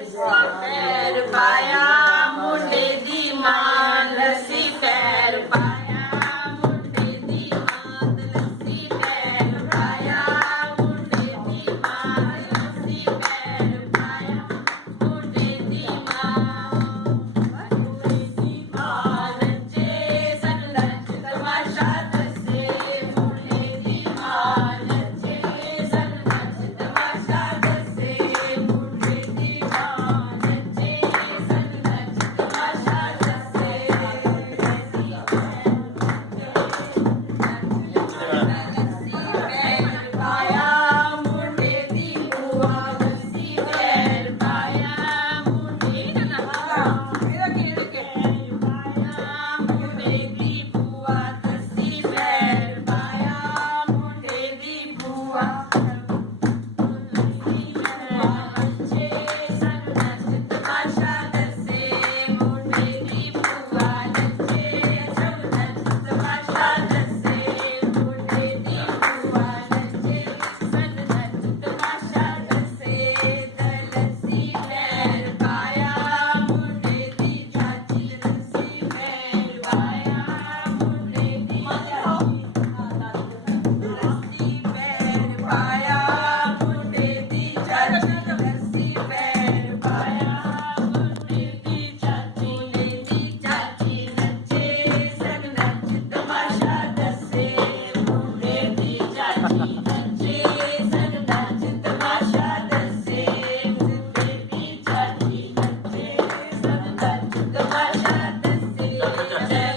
ਪੈਰ ਪਾਇਆ ਮੁੰਡੇ ਦੀ ਮਾਂ ਲੱਸੀ ਪੈਰ ਪਾਇਆ ਮੁੰਡੇ ਦੀ ਮਾਂ ਲੱਸੀ ਪੈਰ ਪਾਇਆ ਮੁੰਡੇ ਦੀ ਮਾਂ ਲੱਸੀ ਪੈਰ ਪਾਇਆ ਮੁੰਡੇ ਦੀ ਮਾਂ ਨੱਚੇ ਸਨ ਨੱਚ ਤਮਾਸ਼ਾ ਦੱਸੇ ਮੁੰਡੇ ਦੀ ਮਾਂ ਨੱਚੇ ਸਨ ਨੱਚ ਤਮਾਸ਼ਾ ਦੱਸੇ ਮੁੰਡੇ ਦੀ ਮਾਂ ਨੱਚੇ ਸਨ ਨੱਚ ਤਮਾਸ਼ਾ ਦੱਸੇ ਪੈਰ ਪਾਇਆ ਮੁੰਡੇ ਦੀ ਭੂਆ ਲੱਸੀ ਪੈਰ ਪਾਇਆ ਮੁੰਡੇ ਦੀ ਪਾਇਆ ਮੁੰਡੇ ਦੀ ਭੂਆ ਲੱਸੀ ਪੈਰ ਪਾਇਆ ਮੁੰਡੇ ਦੀ ਭੂਆ ਨੱਚੇ ਸਨ ਨੱਚ ਤਮਾਸ਼ਾ ਦੱਸੇ ਮੁੰਡੇ ਦੀ ਭੂਆ ਨੱਚੇ ਸਨ ਨੱਚ ਤਮਾਸ਼ਾ ਦੱਸੇ ਮੁੰਡੇ ਦੀ ਭੂਆ ਨੱਚੇ ਸਨ ਨੱਚ ਤਮਾਸ਼ਾ ਦੱਸੇ ਲੱਸੀ ਪੈਰ ਪਾਇਆ ਮੁੰਡੇ ਦੀ ਚਾਚੀ ਲੱਸੀ ਪੈਰ ਪਾਇਆ ਮੁੰਡੇ ਦੀ ਲੱਸੀ ਪੈਰ ਪਾਇਆ ਮੁੰਡੇ ਦੀ ਚਾਚੀ ਲੱਸੀ ਪੈਰ ਪਾਇਆ ਮੁੰਡੇ ਦੀ ਚਾਚੀ ਨੱਚੇ ਸਨ ਨੱਚ ਤਮਾਸ਼ਾ ਦੱਸੇ ਮੁੰਡੇ ਦੀ ਚਾਚੀ ਨੱਚੇ ਸਨ ਨੱਚ ਤਮਾਸ਼ਾ ਦੱਸੇ ਮੁੰਡੇ ਦੀ ਚਾਚੀ ਨੱਚੇ ਸਨ ਨੱਚ ਤਮਾਸ਼ਾ ਦੱਸੇ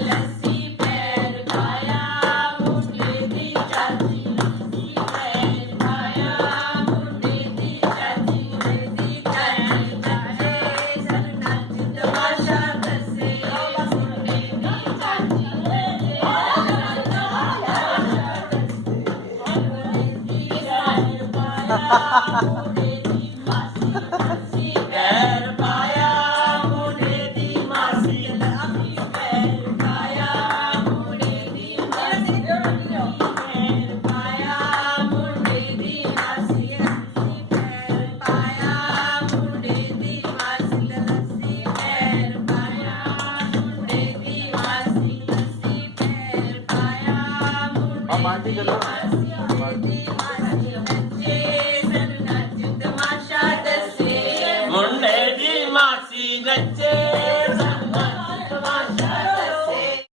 ਲੱਸੀ ਪੈਰ ਪਾਇਆ ਮੁੰਡੇ ਦੀ ਚਾਚੀ ਲੱਸੀ ਪੈਰ ਪਾਇਆ ਮੁੰਡੇ ਦੀ ਚਾਚੀ ਨੱਚੇ ਸਨ ਨੱਚ ਤਮਾਸ਼ਾ ਦੱਸੇ ਮੁੰਡੇ ਦੀ ਚਾਚੀ ਪੈਰ ਪਾਇਆ ਮੁੰਡੇ ਦੀ ਮਾਸੀ ਲੱਸੀ ਪੈਰ ਪਾਇਆ ਮੁੰਡੇ ਦੀ ਮਾਸੀ ਪੈਰ ਪਾਇਆ ਮੁੰਡੇ ਦੀ ਮਾਸੀ ਲੱਸੀ ਪੈਰ ਪਾਇਆ ਮੁੰਡੇ ਦੀ ਮਾਸੀ ਲੱਸੀ ਪੈਰ ਪਾਇਆ ਮੁੰਡੇ ਦੀ ਮਾਸੀ ਲੱਸੀ ਪੈਰ ਪਾਇਆ ਮੁੰਡੇ ਦੀ ਮਾਸੀ